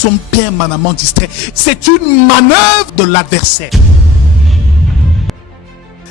sommes permanemment distraits. C'est une manœuvre de l'adversaire.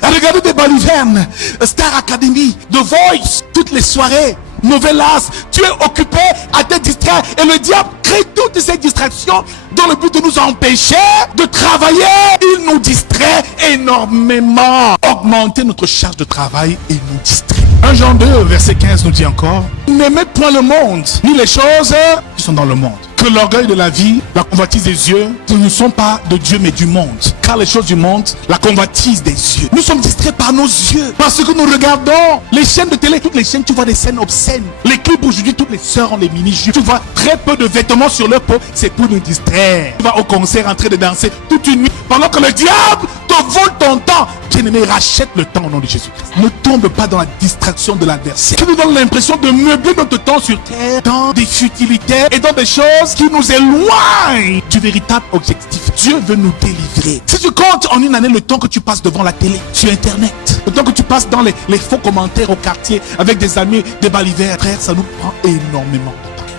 Regardez des balivernes, Star Academy, The Voice, toutes les soirées, Novelas, tu es occupé à te distraire et le diable crée toutes ces distractions dans le but de nous empêcher de travailler. Il nous distrait énormément. Augmenter notre charge de travail et nous distrait. 1 Jean 2, verset 15 nous dit encore: n'aimez point le monde, ni les choses qui sont dans le monde. Que l'orgueil de la vie, la convoitise des yeux, ne sont pas de Dieu mais du monde. Car les choses du monde, la convoitise des yeux. Nous sommes distraits par nos yeux. Parce que nous regardons les chaînes de télé, toutes les chaînes, tu vois des scènes obscènes. Les clips aujourd'hui, toutes les sœurs ont des mini-jupes. Tu vois très peu de vêtements sur leur peau, c'est pour nous distraire. Tu vas au concert en train de danser toute une nuit pendant que le diable te vole ton temps. Bien-aimé, rachète le temps au nom de Jésus-Christ. Ne tombe pas dans la distraction de l'adversaire qui nous donne l'impression de meubler notre temps sur terre dans des futilités et dans des choses qui nous éloignent du véritable objectif. Dieu veut nous délivrer. Si tu comptes en une année le temps que tu passes devant la télé, sur internet, le temps que tu passes dans les faux commentaires au quartier avec des amis, des balivernes, frère, ça nous prend énormément.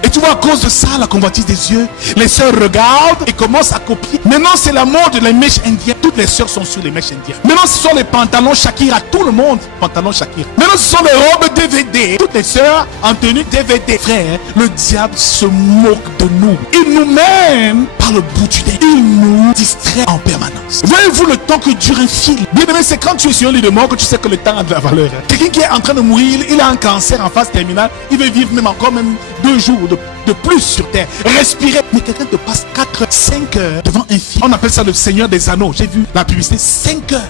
Et tu vois, à cause de ça, la convoitise des yeux, les sœurs regardent et commencent à copier. Maintenant, c'est la mode de les mèches indiennes. Toutes les sœurs sont sur les mèches indiennes. Maintenant, ce sont les pantalons Shakira. Tout le monde, pantalons Shakira. Maintenant, ce sont les robes DVD. Toutes les sœurs en tenue DVD. Frère, le diable se moque de nous. Il nous mène par le bout du nez. Il nous distrait en permanence. Voyez-vous le temps que dure un film? Bien aimé, c'est quand tu es sur un lit de mort que tu sais que le temps a de la valeur. Quelqu'un qui est en train de mourir, il a un cancer en phase terminale. Il veut vivre même encore 2 jours de plus sur terre, respirer. Mais quelqu'un te passe 4, 5 heures devant un film. On appelle ça le Seigneur des Anneaux. J'ai vu la publicité, 5 heures.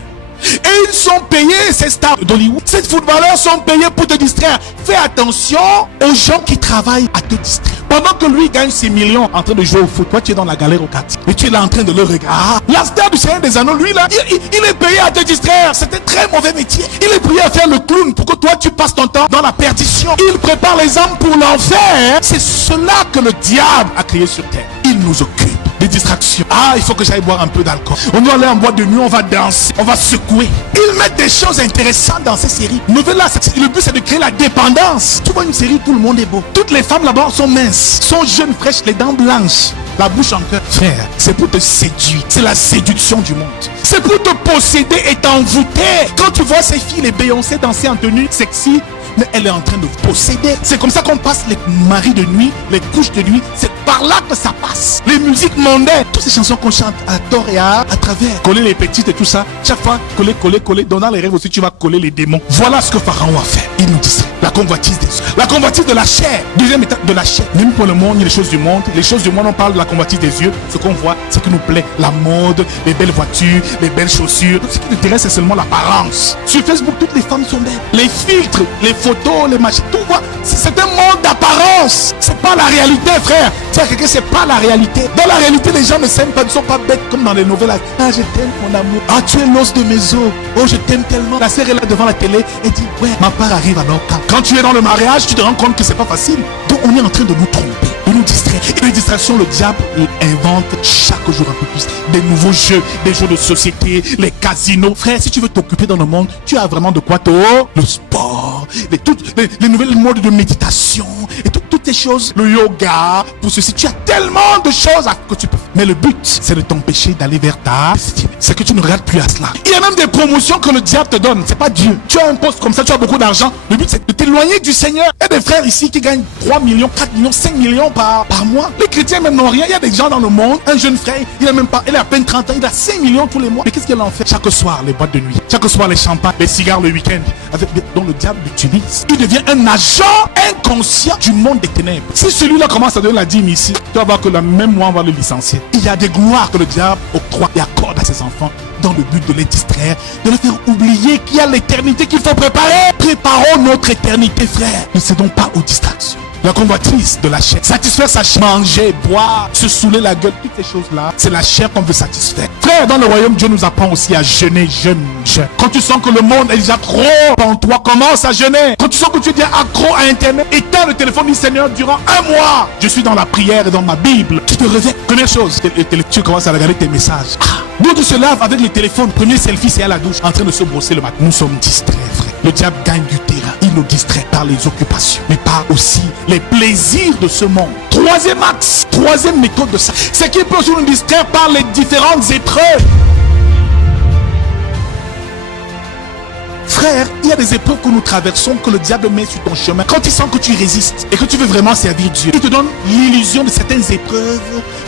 Et ils sont payés, ces stars d'Hollywood. Ces footballeurs sont payés pour te distraire. Fais attention aux gens qui travaillent à te distraire. Pendant que lui gagne ses millions en train de jouer au foot, toi tu es dans la galère au quartier. Et tu es là en train de le regarder. La star du Seigneur des Anneaux, lui là, il est payé à te distraire. C'est un très mauvais métier. Il est payé à faire le clown pour que toi tu passes ton temps dans la perdition. Il prépare les âmes pour l'enfer. C'est cela que le diable a créé sur terre. Il nous occupe. Des distractions. Ah, il faut que j'aille boire un peu d'alcool. On doit aller en boîte de nuit, on va danser, on va secouer. Ils mettent des choses intéressantes dans ces séries. Nouvelle-là, le but c'est de créer la dépendance. Tu vois une série, tout le monde est beau. Toutes les femmes là-bas sont minces, sont jeunes, fraîches, les dents blanches, la bouche en cœur. Frère, c'est pour te séduire. C'est la séduction du monde. C'est pour te posséder et t'envoûter. Quand tu vois ces filles, les Beyoncé danser en tenue sexy, mais elle est en train de posséder. C'est comme ça qu'on passe les maris de nuit, les couches de nuit. C'est par là que ça passe. Les musiques mondaines, toutes ces chansons qu'on chante à tort et à travers. Coller les petites et tout ça. Chaque fois, coller. Dans les rêves aussi, tu vas coller les démons. Voilà ce que Pharaon a fait. Il nous dit ça. La convoitise des yeux. La convoitise de la chair. Deuxième étape de la chair. Même pour le monde, il y a les choses du monde. Les choses du monde, on parle de la convoitise des yeux. Ce qu'on voit, ce qui nous plaît. La mode, les belles voitures, les belles chaussures. Ce qui nous intéresse, c'est seulement l'apparence. Sur Facebook, toutes les femmes sont belles. Les filtres, les photos, les machines, tout va. C'est un monde d'apparence. C'est pas la réalité, frère. Tiens, quelqu'un, c'est pas la réalité. Dans la réalité, les gens ne s'aiment pas, ne sont pas bêtes comme dans les nouvelles. Ah, je t'aime, mon amour. Ah, tu es l'os de mes os. Oh, je t'aime tellement. La sœur est là devant la télé et dit, ouais, ma part arrive alors. Quand tu es dans le mariage, tu te rends compte que c'est pas facile. Donc, on est en train de nous tromper, de nous distraire. Et les distractions, le diable invente chaque jour un peu plus des nouveaux jeux, des jeux de société, les casinos. Frère, si tu veux t'occuper dans le monde, tu as vraiment de quoi le sport, les nouvelles modes de méditation et toutes ces choses, le yoga, pour ceci. Tu as tellement de choses que tu peux faire. Mais le but, c'est de t'empêcher d'aller vers ta destinée. C'est que tu ne regardes plus à cela. Il y a même des promotions que le diable te donne. C'est pas Dieu. Tu as un poste comme ça, tu as beaucoup d'argent. Le but, c'est de t'éloigner du Seigneur. Il y a des frères ici qui gagnent 3 millions, 4 millions, 5 millions par mois. Les chrétiens même n'ont rien. Il y a des gens dans le monde. Un jeune frère, il a à peine 30 ans, il a 5 millions tous les mois. Mais qu'est-ce qu'il en fait? Chaque soir, les boîtes de nuit. Chaque soir, les champagnes, les cigares le week-end. Dont le diable l'utilise. Il devient un agent inconscient du monde des ténèbres. Si celui-là commence à donner la dîme ici, tu vas voir que le même mois, on va le licencier. Il y a des gloires que le diable octroie et accorde à ses enfants dans le but de les distraire, de les faire oublier qu'il y a l'éternité qu'il faut préparer. Préparons notre éternité, frère. Ne cédons pas aux distractions. La convoitise de la chair. Satisfaire sa chair. Manger, boire, se saouler la gueule. Toutes ces choses-là, c'est la chair qu'on veut satisfaire. Frère, dans le royaume, Dieu nous apprend aussi à jeûner, jeûne. Quand tu sens que le monde est déjà trop en toi, commence à jeûner. Quand tu sens que tu es déjà accro à Internet, éteins le téléphone du Seigneur durant 1 mois. Je suis dans la prière et dans ma Bible. Tu te réveilles. Première chose, tu commences à regarder tes messages. D'autres se lavent avec le téléphone. Premier selfie, c'est à la douche, en train de se brosser le matin. Nous sommes distraits, frère. Le diable gagne du terrain. Il nous distrait par les occupations, mais par aussi les plaisirs de ce monde. Troisième axe, troisième méthode de ça, c'est qu'il peut aussi nous distraire par les différentes épreuves. Frère, il y a des épreuves que nous traversons, que le diable met sur ton chemin. Quand il sent que tu résistes et que tu veux vraiment servir Dieu, il te donne l'illusion de certaines épreuves.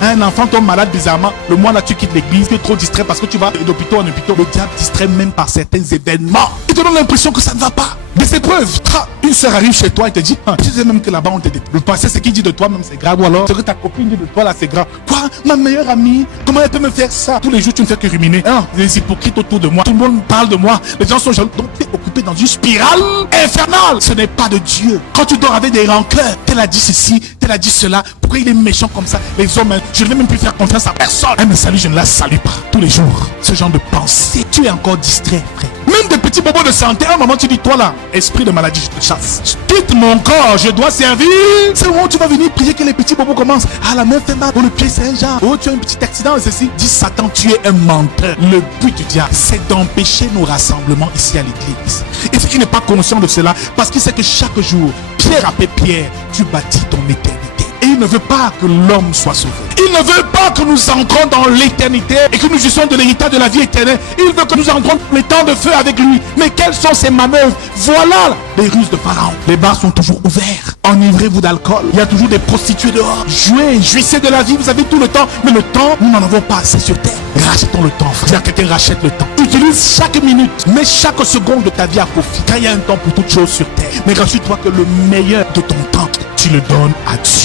Un enfant tombe malade bizarrement, le mois là tu quittes l'église, tu es trop distrait parce que tu vas d'hôpital en hôpital. Le diable distrait même par certains événements. Il te donne l'impression que ça ne va pas. Des épreuves. Une soeur arrive chez toi et te dit, tu sais même que là-bas on te dit. Le passé, ce qu'il dit de toi même c'est grave. Ou alors, ce que ta copine dit de toi là c'est grave. Quoi? Ma meilleure amie? Comment elle peut me faire ça? Tous les jours tu ne fais que ruminer. Les hypocrites autour de moi. Tout le monde parle de moi. Les gens sont jaloux. Donc tu es occupé dans une spirale infernale. Ce n'est pas de Dieu. Quand tu dors avec des rancœurs, tel a dit ceci, tel a dit cela. Pourquoi il est méchant comme ça? Les hommes, je ne vais même plus faire confiance à personne. Elle me salue, je ne la salue pas. Tous les jours, ce genre de pensée. Tu es encore distrait, frère. Même des petits bobos de santé, à un moment tu dis, toi là, esprit de maladie, je te chasse. Quitte mon corps, je dois servir. C'est où tu vas venir prier que les petits bobos commencent. Ah, la main fait mal. Oh, le pied c'est un genre. Oh, tu as un petit accident, ceci. Dis Satan, tu es un menteur. Le but du diable, c'est d'empêcher nos rassemblements ici à l'église. Et ce qui n'est pas conscient de cela, parce qu'il sait que chaque jour, pierre après pierre, tu bâtis ton éternité. Et il ne veut pas que l'homme soit sauvé. Il ne veut pas que nous entrons dans l'éternité et que nous jouissions de l'héritage de la vie éternelle. Il veut que nous entrons dans les temps de feu avec lui. Mais quelles sont ses manœuvres? Voilà les ruses de Pharaon. Les bars sont toujours ouverts. Enivrez-vous d'alcool. Il y a toujours des prostituées dehors. Jouez, jouissez de la vie. Vous avez tout le temps. Mais le temps, nous n'en avons pas assez sur terre. Rachetons le temps, frère. Quelqu'un rachète le temps. Utilise chaque minute, mets chaque seconde de ta vie à profit. Car il y a un temps pour toutes choses sur terre. Mais rassure-toi que le meilleur de ton temps, tu le donnes à Dieu.